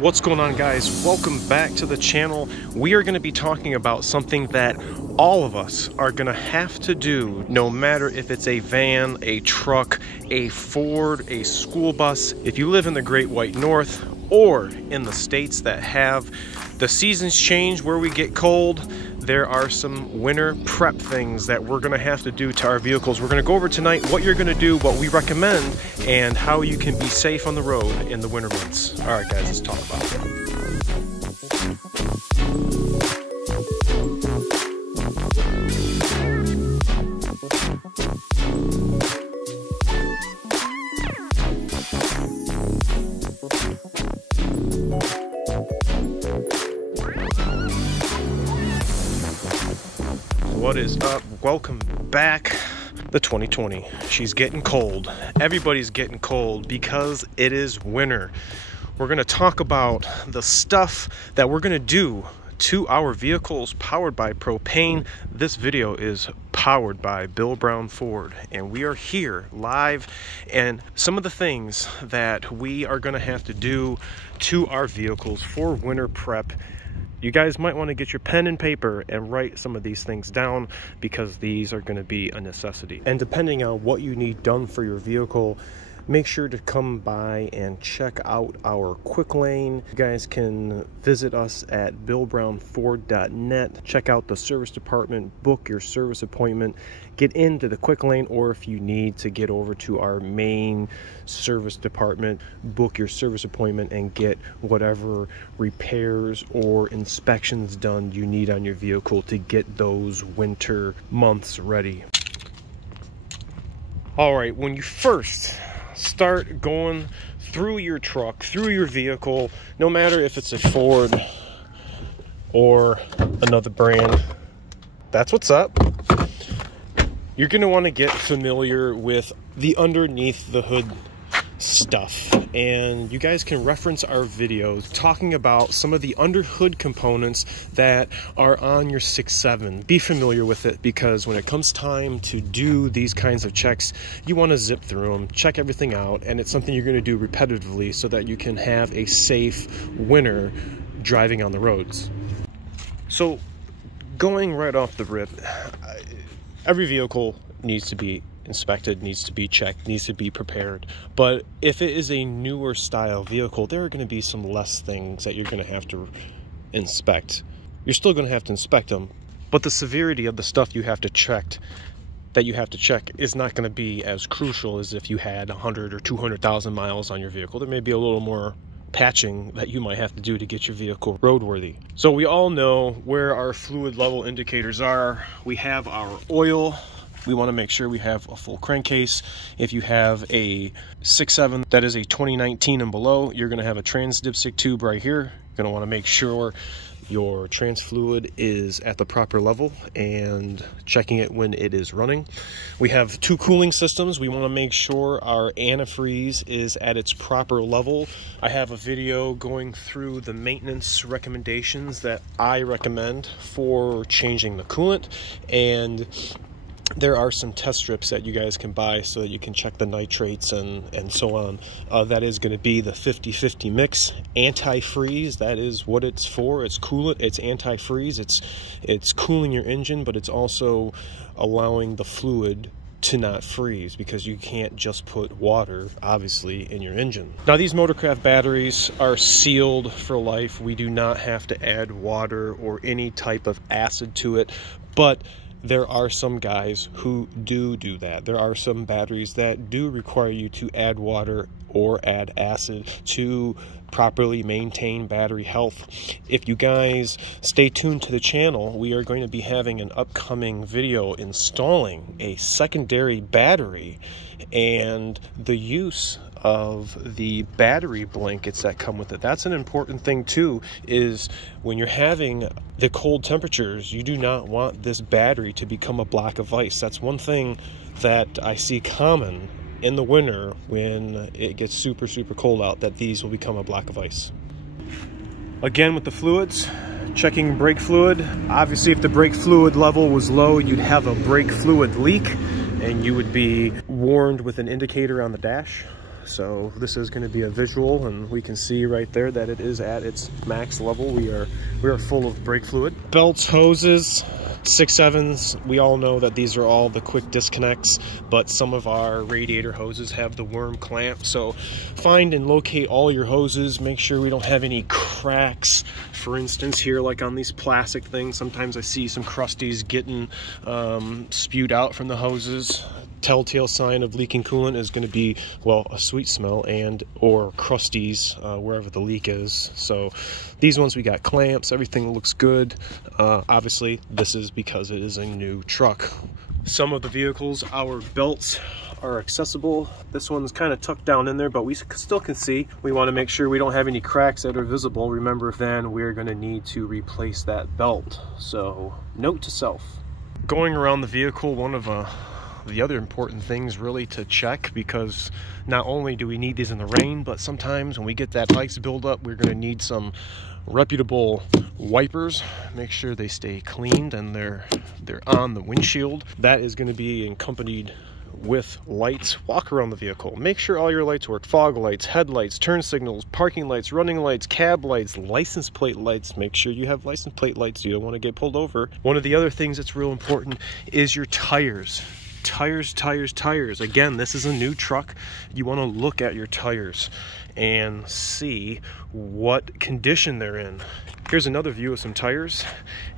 What's going on, guys? Welcome back to the channel. We are going to be talking about something that all of us are going to have to do, no matter if it's a van, a truck, a Ford, a school bus. If you live in the Great White North or in the states that have the seasons change where we get cold, there are some winter prep things that we're going to have to do to our vehicles. We're going to go over tonight what you're going to do, what we recommend, and how you can be safe on the road in the winter months. All right, guys, let's talk about it. What is up? Welcome back. The 2020. She's getting cold. Everybody's getting cold because it is winter. We're going to talk about the stuff that we're going to do to our vehicles powered by propane. This video is powered by Bill Brown Ford, and we are here live, and some of the things that we are going to have to do to our vehicles for winter prep. You guys might want to get your pen and paper and write some of these things down, because these are going to be a necessity. And depending on what you need done for your vehicle, make sure to come by and check out our quick lane. You guys can visit us at billbrownford.net. Check out the service department, book your service appointment, get into the quick lane, or if you need to get over to our main service department, book your service appointment and get whatever repairs or inspections done you need on your vehicle to get those winter months ready. All right, when you first start going through your truck, through your vehicle, no matter if it's a Ford or another brand, that's what's up. You're going to want to get familiar with the underneath the hood stuff, and you guys can reference our videos talking about some of the under hood components that are on your 6.7. Be familiar with it, because when it comes time to do these kinds of checks, you want to zip through them, check everything out, and it's something you're going to do repetitively so that you can have a safe winter driving on the roads. So going right off the rip, every vehicle needs to be inspected, needs to be checked, needs to be prepared. But if it is a newer style vehicle, there are going to be some less things that you're going to have to inspect. You're still going to have to inspect them, but the severity of the stuff you have to check is not going to be as crucial as if you had 100 or 200,000 miles on your vehicle. There may be a little more patching that you might have to do to get your vehicle roadworthy. So we all know where our fluid level indicators are. We have our oil. We want to make sure we have a full crankcase. If you have a 6.7 that is a 2019 and below, you're going to have a trans dipstick tube right here. You're going to want to make sure your trans fluid is at the proper level and checking it when it is running. We have two cooling systems. We want to make sure our antifreeze is at its proper level. I have a video going through the maintenance recommendations that I recommend for changing the coolant, and there are some test strips that you guys can buy so that you can check the nitrates and so on. That is going to be the 50-50 mix. Antifreeze, that is what it's for. It's coolant, it's antifreeze, it's cooling your engine, but it's also allowing the fluid to not freeze, because you can't just put water, obviously, in your engine. Now, these Motorcraft batteries are sealed for life. We do not have to add water or any type of acid to it, but there are some guys who do that. There are some batteries that do require you to add water or add acid to properly maintain battery health. If you guys stay tuned to the channel, we are going to be having an upcoming video installing a secondary battery and the use of the battery blankets that come with it. That's an important thing too, is when you're having the cold temperatures, you do not want this battery to become a block of ice. That's one thing that I see common in the winter when it gets super cold out, that these will become a block of ice. Again, with the fluids, checking brake fluid. Obviously, if the brake fluid level was low, you'd have a brake fluid leak and you would be warned with an indicator on the dash. So this is going to be a visual, and we can see right there that it is at its max level. We are full of brake fluid. Belts, hoses, 6/7s. We all know that these are all the quick disconnects, but some of our radiator hoses have the worm clamp. So find and locate all your hoses. Make sure we don't have any cracks. For instance, here, like on these plastic things, sometimes I see some crusties getting spewed out from the hoses. Telltale sign of leaking coolant is going to be, well, a sweet smell and or crusties wherever the leak is. So these ones, we got clamps, everything looks good. Obviously this is because it is a new truck. Some of the vehicles, our belts are accessible. This one's kind of tucked down in there, but we still can see. We want to make sure we don't have any cracks that are visible. Remember, then we're going to need to replace that belt. So note to self. Going around the vehicle, one of the other important things really to check, because not only do we need these in the rain, but sometimes when we get that ice buildup, we're going to need some reputable wipers. Make sure they stay cleaned and they're on the windshield. That is going to be accompanied with lights. Walk around the vehicle, make sure all your lights work. Fog lights, headlights, turn signals, parking lights, running lights, cab lights, license plate lights. Make sure you have license plate lights. You don't want to get pulled over. One of the other things that's real important is your tires. Tires. Again, this is a new truck. You want to look at your tires and see what condition they're in. Here's another view of some tires,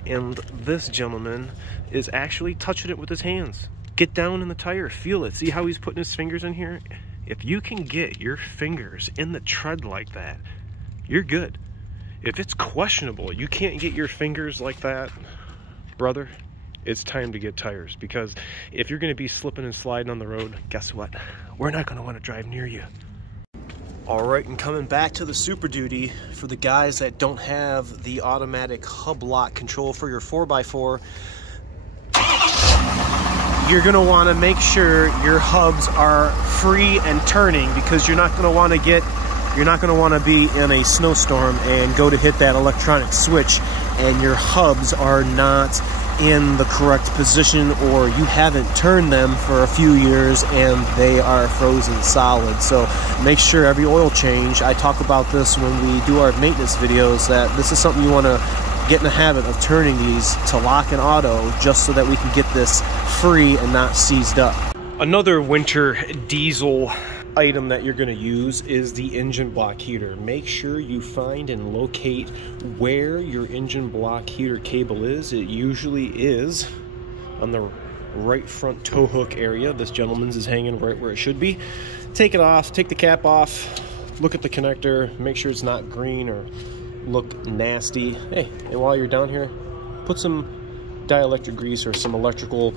and this gentleman is actually touching it with his hands. Get down in the tire, feel it. See how he's putting his fingers in here? If you can get your fingers in the tread like that, you're good. If it's questionable, you can't get your fingers like that, brother, it's time to get tires, because if you're going to be slipping and sliding on the road, guess what? We're not going to want to drive near you. All right, and coming back to the Super Duty, for the guys that don't have the automatic hub lock control for your 4x4, you're going to want to make sure your hubs are free and turning, because you're not going to want to be in a snowstorm and go to hit that electronic switch and your hubs are not in the correct position, or you haven't turned them for a few years and they are frozen solid. So make sure every oil change, I talk about this when we do our maintenance videos, that this is something you want to get in the habit of turning these to lock and auto, just so that we can get this free and not seized up. Another winter diesel item that you're going to use is the engine block heater. Make sure you find and locate where your engine block heater cable is. It usually is on the right front tow hook area. This gentleman's is hanging right where it should be. Take it off, take the cap off, look at the connector, make sure it's not green or look nasty. Hey, and while you're down here, put some dielectric grease or some electrical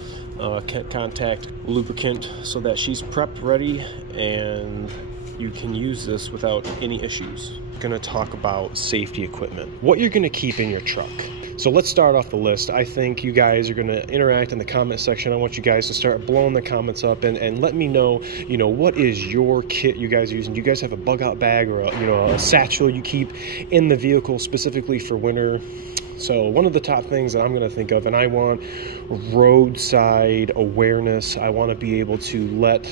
contact lubricant so that she's prepped, ready, and you can use this without any issues. I'm going to talk about safety equipment, what you're going to keep in your truck. So let's start off the list. I think you guys are going to interact in the comment section. I want you guys to start blowing the comments up and let me know, what is your kit you guys are using? Do you guys have a bug out bag or a satchel you keep in the vehicle specifically for winter? So one of the top things that I'm going to think of, and I want roadside awareness. I want to be able to let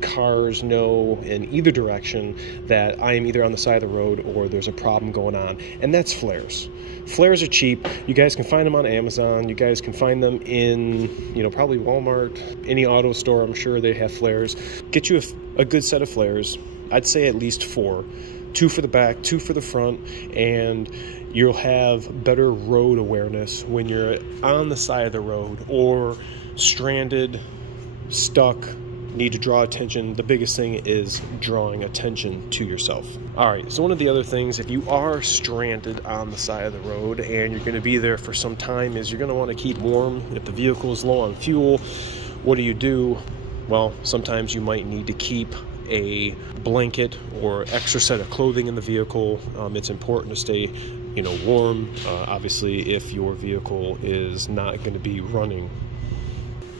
cars know in either direction that I am either on the side of the road or there's a problem going on, and that's flares. Flares are cheap. You guys can find them on Amazon. You guys can find them in, probably Walmart, any auto store. I'm sure they have flares. Get you a good set of flares. I'd say at least 4. 2 for the back, 2 for the front, and you'll have better road awareness when you're on the side of the road or stranded, stuck, need to draw attention. The biggest thing is drawing attention to yourself. All right, so one of the other things, if you are stranded on the side of the road and you're going to be there for some time, is you're going to want to keep warm. If the vehicle is low on fuel, what do? Well, sometimes you might need to keep a blanket or extra set of clothing in the vehicle. It's important to stay warm, obviously, if your vehicle is not going to be running.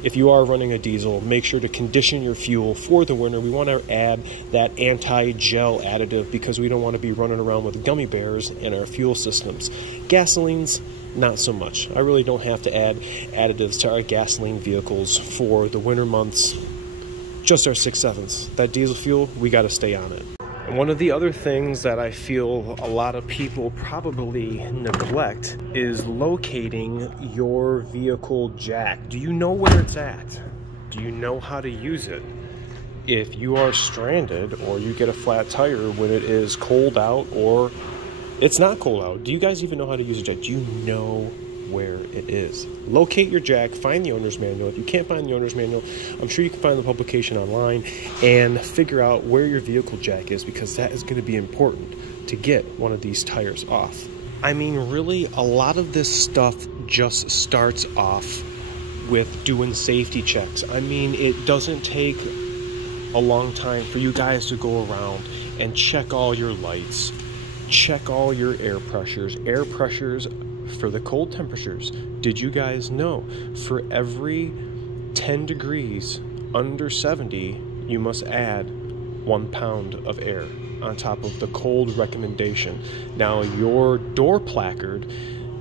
If you are running a diesel, make sure to condition your fuel for the winter. We want to add that anti-gel additive because we don't want to be running around with gummy bears in our fuel systems. Gasolines, not so much. I really don't have to add additives to our gasoline vehicles for the winter months. just our 6/7. That diesel fuel, we got to stay on it. And one of the other things that I feel a lot of people probably neglect is locating your vehicle jack. Do you know where it's at? Do you know how to use it? If you are stranded or you get a flat tire when it is cold out or it's not cold out, do you guys even know how to use a jack? Do you know where it is? Locate your jack, find the owner's manual. If you can't find the owner's manual, I'm sure you can find the publication online and figure out where your vehicle jack is, because that is going to be important to get one of these tires off. I mean, really, a lot of this stuff just starts off with doing safety checks. I mean, it doesn't take a long time for you guys to go around and check all your lights, check all your air pressures for the cold temperatures. Did you guys know for every 10 degrees under 70, you must add 1 pound of air on top of the cold recommendation? Now, your door placard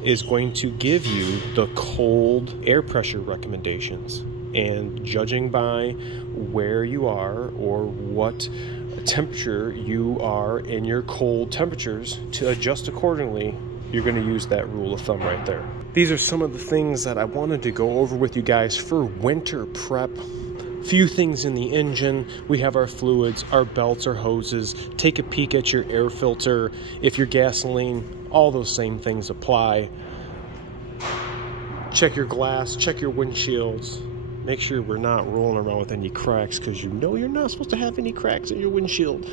is going to give you the cold air pressure recommendations. And judging by where you are or what temperature you are in your cold temperatures, to adjust accordingly, you're going to use that rule of thumb right there. These are some of the things that I wanted to go over with you guys for winter prep. Few things in the engine. We have our fluids, our belts, our hoses. Take a peek at your air filter. If you're gasoline, all those same things apply. Check your glass, check your windshields. Make sure we're not rolling around with any cracks, because you know you're not supposed to have any cracks in your windshield.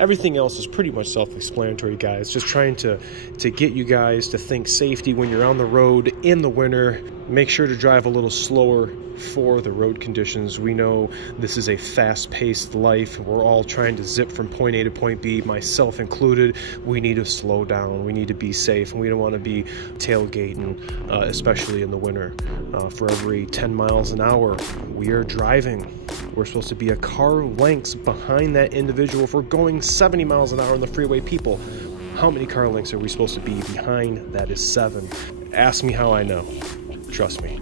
Everything else is pretty much self-explanatory, guys. Just trying to get you guys to think safety when you're on the road in the winter. Make sure to drive a little slower for the road conditions. We know this is a fast-paced life. We're all trying to zip from point A to point B, myself included. We need to slow down. We need to be safe, and we don't want to be tailgating, especially in the winter. For every 10 miles an hour we are driving, we're supposed to be a car lengths behind that individual. If we're going 70 miles an hour on the freeway, people, how many car lengths are we supposed to be behind? That is 7. Ask me how I know. Trust me.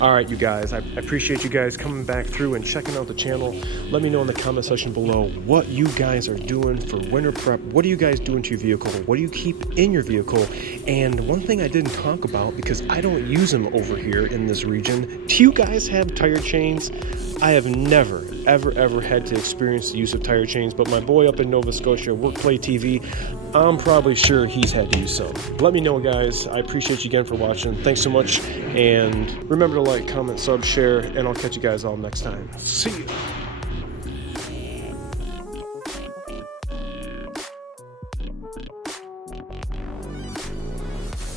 All right, you guys, I appreciate you guys coming back through and checking out the channel. Let me know in the comment section below what you guys are doing for winter prep. What are you guys doing to your vehicle? What do you keep in your vehicle? And one thing I didn't talk about, because I don't use them over here in this region, do you guys have tire chains? I have never, ever had to experience the use of tire chains, but my boy up in Nova Scotia, Workplay TV, I'm probably sure he's had to use some. Let me know, guys. I appreciate you again for watching. Thanks so much, and remember to like, comment, sub, share, and I'll catch you guys all next time. See you.